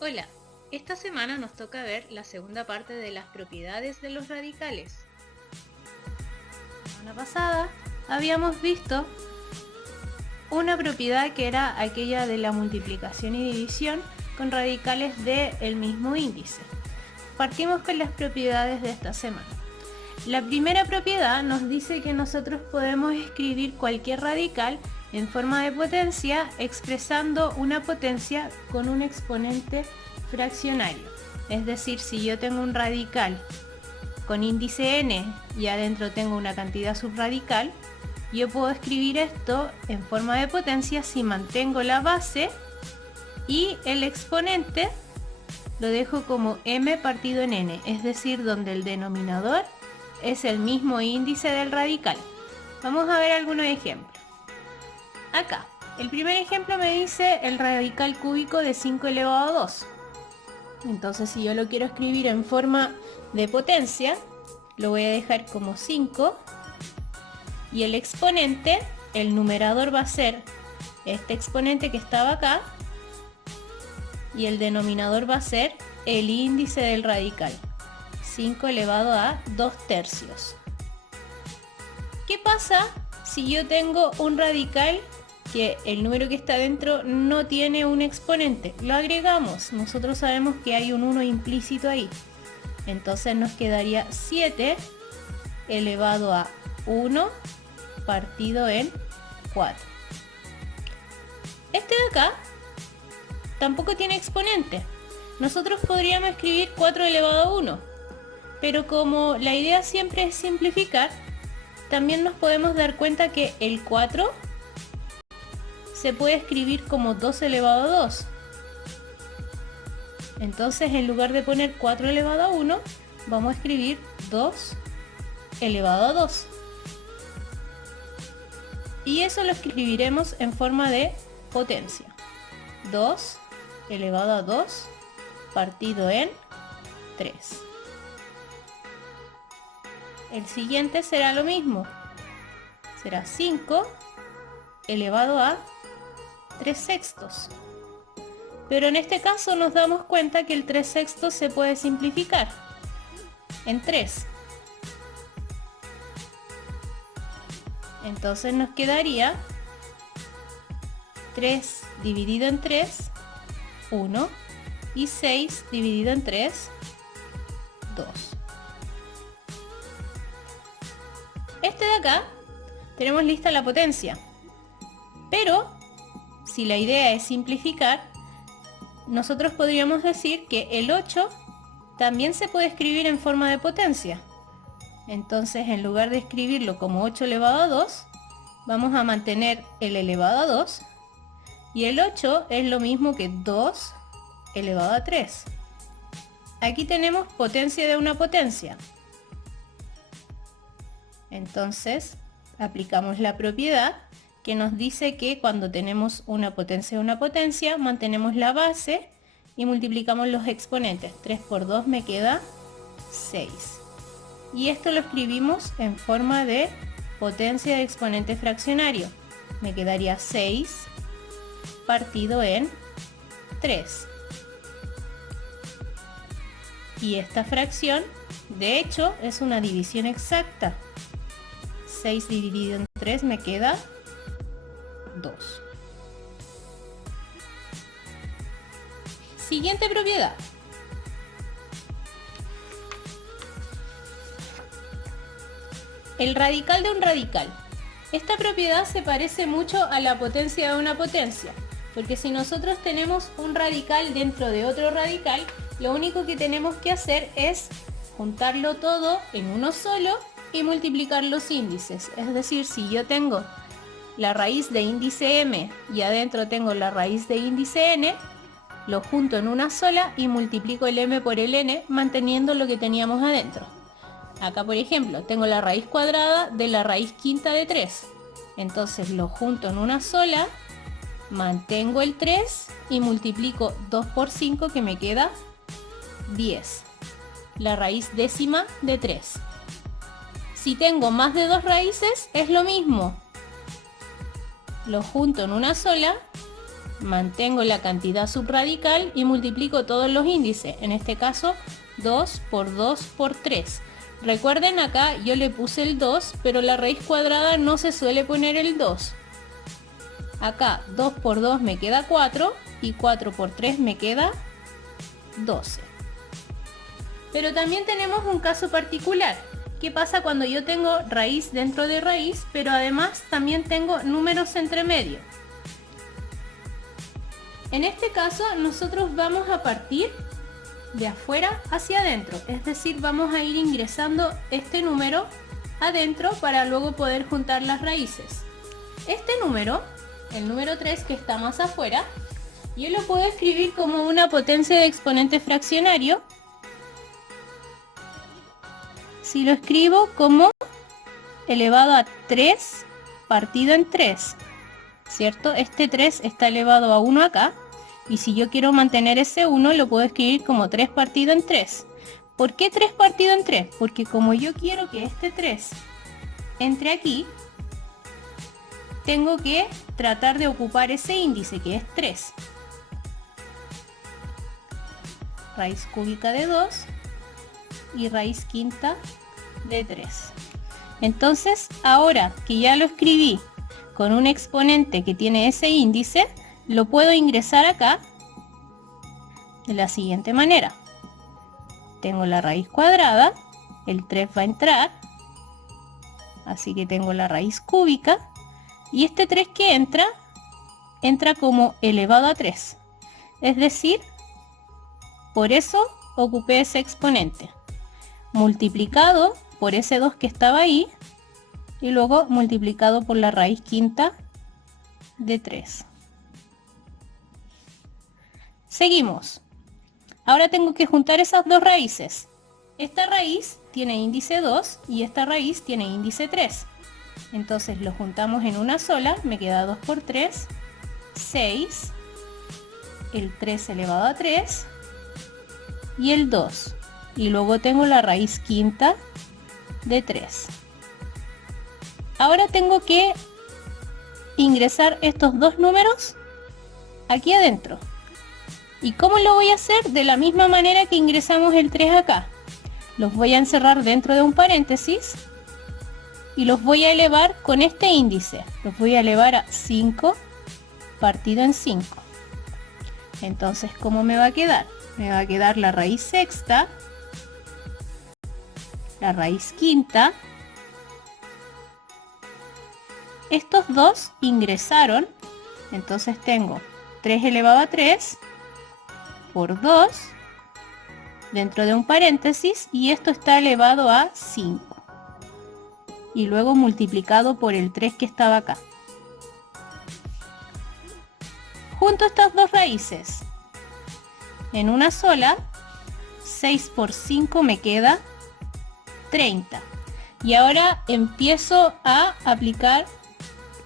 Hola, esta semana nos toca ver la segunda parte de las propiedades de los radicales. La semana pasada habíamos visto una propiedad que era aquella de la multiplicación y división con radicales del mismo índice. Partimos con las propiedades de esta semana. La primera propiedad nos dice que nosotros podemos escribir cualquier radical en forma de potencia expresando una potencia con un exponente fraccionario. Es decir, si yo tengo un radical con índice n y adentro tengo una cantidad subradical, yo puedo escribir esto en forma de potencia si mantengo la base y el exponente lo dejo como m partido en n, es decir, donde el denominador es el mismo índice del radical. Vamos a ver algunos ejemplos. Acá, el primer ejemplo me dice el radical cúbico de 5 elevado a 2. Entonces, si yo lo quiero escribir en forma de potencia, lo voy a dejar como 5. Y el exponente, el numerador va a ser este exponente que estaba acá. Y el denominador va a ser el índice del radical. 5 elevado a 2/3. ¿Qué pasa si yo tengo un radical que el número que está dentro no tiene un exponente? Lo agregamos. Nosotros sabemos que hay un 1 implícito ahí. Entonces nos quedaría 7 elevado a 1 partido en 4. Este de acá tampoco tiene exponente. Nosotros podríamos escribir 4 elevado a 1. Pero como la idea siempre es simplificar, también nos podemos dar cuenta que el 4 se puede escribir como 2 elevado a 2. Entonces, en lugar de poner 4 elevado a 1, vamos a escribir 2 elevado a 2. Y eso lo escribiremos en forma de potencia. 2 elevado a 2 partido en 3. El siguiente será lo mismo. Será 5 elevado a 3/6. Pero en este caso nos damos cuenta que el 3/6 se puede simplificar en 3. Entonces nos quedaría 3 dividido en 3, 1, y 6 dividido en 3, 2. Este de acá tenemos lista la potencia, pero si la idea es simplificar, nosotros podríamos decir que el 8 también se puede escribir en forma de potencia. Entonces, en lugar de escribirlo como 8 elevado a 2, vamos a mantener el elevado a 2, y el 8 es lo mismo que 2 elevado a 3. Aquí tenemos potencia de una potencia. Entonces, aplicamos la propiedad que nos dice que cuando tenemos una potencia de una potencia, mantenemos la base y multiplicamos los exponentes. 3 por 2 me queda 6. Y esto lo escribimos en forma de potencia de exponente fraccionario. Me quedaría 6 partido en 3. Y esta fracción, de hecho, es una división exacta. 6 dividido en 3 me queda 2. Siguiente propiedad. El radical de un radical. Esta propiedad se parece mucho a la potencia de una potencia, porque si nosotros tenemos un radical dentro de otro radical, lo único que tenemos que hacer es juntarlo todo en uno solo y multiplicar los índices. Es decir, si yo tengo la raíz de índice m y adentro tengo la raíz de índice n, lo junto en una sola y multiplico el m por el n, manteniendo lo que teníamos adentro. Acá, por ejemplo, tengo la raíz cuadrada de la raíz quinta de 3. Entonces lo junto en una sola, mantengo el 3 y multiplico 2 por 5, que me queda 10. La raíz décima de 3. Si tengo más de 2 raíces, es lo mismo. Lo junto en una sola mantengo la cantidad subradical y multiplico todos los índices. En este caso 2 por 2 por 3. Recuerden, acá yo le puse el 2, pero la raíz cuadrada no se suele poner el 2. Acá 2 por 2 me queda 4 y 4 por 3 me queda 12. Pero también tenemos un caso particular. ¿Qué pasa cuando yo tengo raíz dentro de raíz, pero además también tengo números entre medio? En este caso nosotros vamos a partir de afuera hacia adentro, es decir, vamos a ir ingresando este número adentro para luego poder juntar las raíces. Este número, el número 3 que está más afuera, yo lo puedo escribir como una potencia de exponente fraccionario. Si lo escribo como elevado a 3 partido en 3, ¿cierto? Este 3 está elevado a 1 acá, y si yo quiero mantener ese 1 lo puedo escribir como 3 partido en 3. ¿Por qué 3 partido en 3? Porque como yo quiero que este 3 entre aquí, tengo que tratar de ocupar ese índice que es 3. Raíz cúbica de 2 y raíz quinta de 3. Entonces, ahora que ya lo escribí con un exponente que tiene ese índice, lo puedo ingresar acá de la siguiente manera. Tengo la raíz cuadrada, el 3 va a entrar, así que tengo la raíz cúbica, y este 3 que entra como elevado a 3. Es decir, por eso ocupé ese exponente, multiplicado por ese 2 que estaba ahí, y luego multiplicado por la raíz quinta de 3. Seguimos. Ahora tengo que juntar esas dos raíces. Esta raíz tiene índice 2 y esta raíz tiene índice 3. Entonces lo juntamos en una sola, me queda 2 por 3, 6, el 3 elevado a 3 y el 2. Y luego tengo la raíz quinta de 3. Ahora tengo que ingresar estos dos números aquí adentro. ¿Y cómo lo voy a hacer? De la misma manera que ingresamos el 3 acá. Los voy a encerrar dentro de un paréntesis y los voy a elevar con este índice. Los voy a elevar a 5 partido en 5. Entonces, ¿cómo me va a quedar? Me va a quedar la raíz sexta, la raíz quinta. Estos dos ingresaron, entonces tengo 3 elevado a 3 por 2 dentro de un paréntesis, y esto está elevado a 5 y luego multiplicado por el 3 que estaba acá. Junto estas dos raíces en una sola, 6 por 5 me queda 30. Y ahora empiezo a aplicar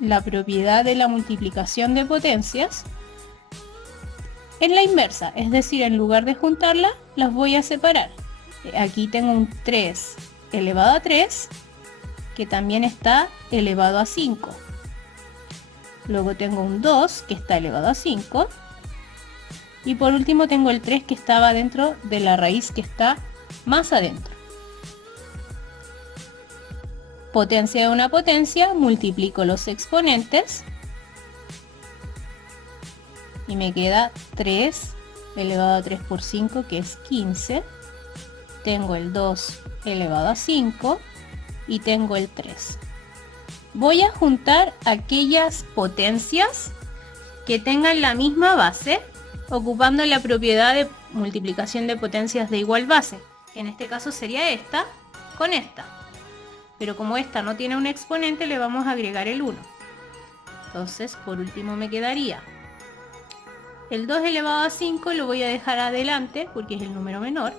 la propiedad de la multiplicación de potencias en la inversa, es decir, en lugar de juntarlas, las voy a separar. Aquí tengo un 3 elevado a 3, que también está elevado a 5. Luego tengo un 2, que está elevado a 5. Y por último tengo el 3, que estaba dentro de la raíz que está más adentro. Potencia de una potencia, multiplico los exponentes. Y me queda 3 elevado a 3 por 5, que es 15. Tengo el 2 elevado a 5 y tengo el 3. Voy a juntar aquellas potencias que tengan la misma base, ocupando la propiedad de multiplicación de potencias de igual base. En este caso sería esta con esta. Pero como esta no tiene un exponente, le vamos a agregar el 1. Entonces, por último me quedaría el 2 elevado a 5, lo voy a dejar adelante porque es el número menor.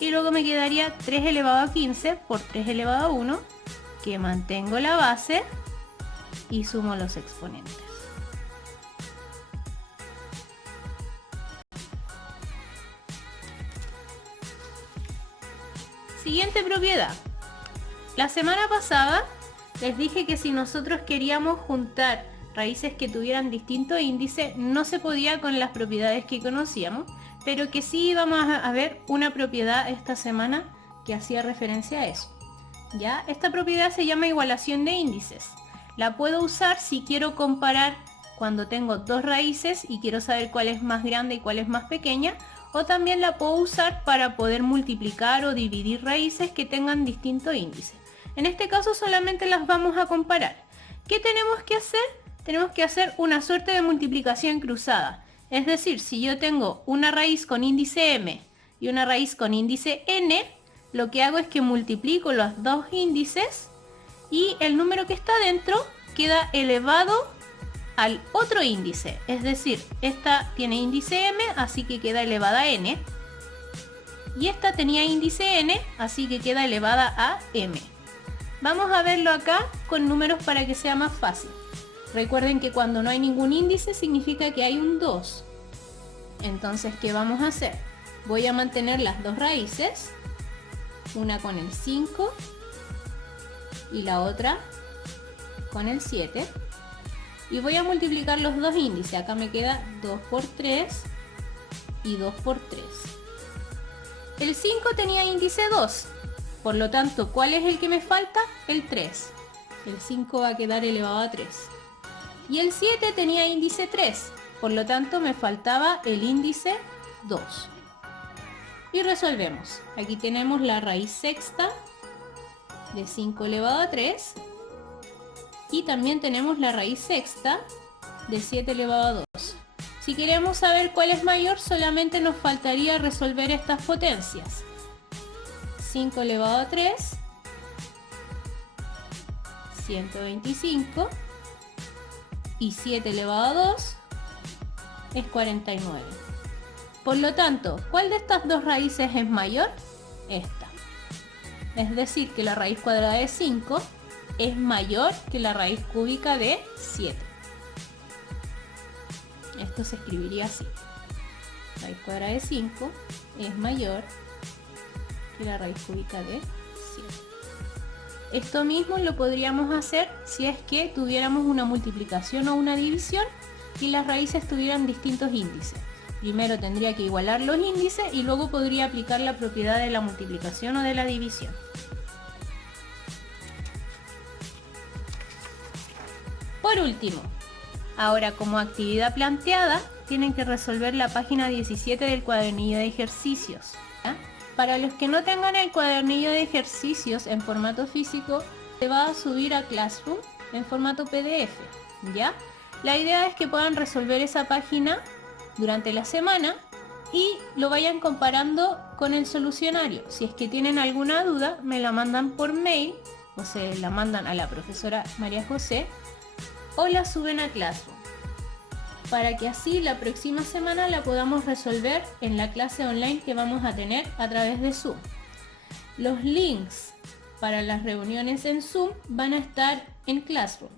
Y luego me quedaría 3 elevado a 15 por 3 elevado a 1, que mantengo la base y sumo los exponentes. Siguiente propiedad. La semana pasada les dije que si nosotros queríamos juntar raíces que tuvieran distinto índice, no se podía con las propiedades que conocíamos, pero que sí íbamos a ver una propiedad esta semana que hacía referencia a eso. ¿Ya? Esta propiedad se llama igualación de índices. La puedo usar si quiero comparar cuando tengo dos raíces y quiero saber cuál es más grande y cuál es más pequeña, o también la puedo usar para poder multiplicar o dividir raíces que tengan distinto índice. En este caso solamente las vamos a comparar. ¿Qué tenemos que hacer? Tenemos que hacer una suerte de multiplicación cruzada. Es decir, si yo tengo una raíz con índice m y una raíz con índice n, lo que hago es que multiplico los dos índices y el número que está dentro queda elevado al otro índice. Es decir, esta tiene índice m, así que queda elevada a n. Y esta tenía índice n, así que queda elevada a m. Vamos a verlo acá con números para que sea más fácil. Recuerden que cuando no hay ningún índice significa que hay un 2. Entonces, ¿qué vamos a hacer? Voy a mantener las dos raíces, una con el 5 y la otra con el 7. Y voy a multiplicar los dos índices. Acá me queda 2 por 3 y 2 por 3. El 5 tenía índice 2. Por lo tanto, ¿cuál es el que me falta? El 3. El 5 va a quedar elevado a 3. Y el 7 tenía índice 3. Por lo tanto, me faltaba el índice 2. Y resolvemos. Aquí tenemos la raíz sexta de 5 elevado a 3. Y también tenemos la raíz sexta de 7 elevado a 2. Si queremos saber cuál es mayor, solamente nos faltaría resolver estas potencias. 5 elevado a 3, 125, y 7 elevado a 2 es 49. Por lo tanto, ¿cuál de estas dos raíces es mayor? Esta. Es decir, que la raíz cuadrada de 5 es mayor que la raíz cúbica de 7. Esto se escribiría así. Raíz cuadrada de 5 es mayor que la raíz cúbica de 7. Esto mismo lo podríamos hacer si es que tuviéramos una multiplicación o una división y las raíces tuvieran distintos índices. Primero tendría que igualar los índices y luego podría aplicar la propiedad de la multiplicación o de la división. Por último, ahora como actividad planteada, tienen que resolver la página 17 del cuadernillo de ejercicios. ¿Ya? Para los que no tengan el cuadernillo de ejercicios en formato físico, se va a subir a Classroom en formato PDF. ¿Ya? La idea es que puedan resolver esa página durante la semana y lo vayan comparando con el solucionario. Si es que tienen alguna duda, me la mandan por mail o se la mandan a la profesora María José o la suben a Classroom, para que así la próxima semana la podamos resolver en la clase online que vamos a tener a través de Zoom. Los links para las reuniones en Zoom van a estar en Classroom.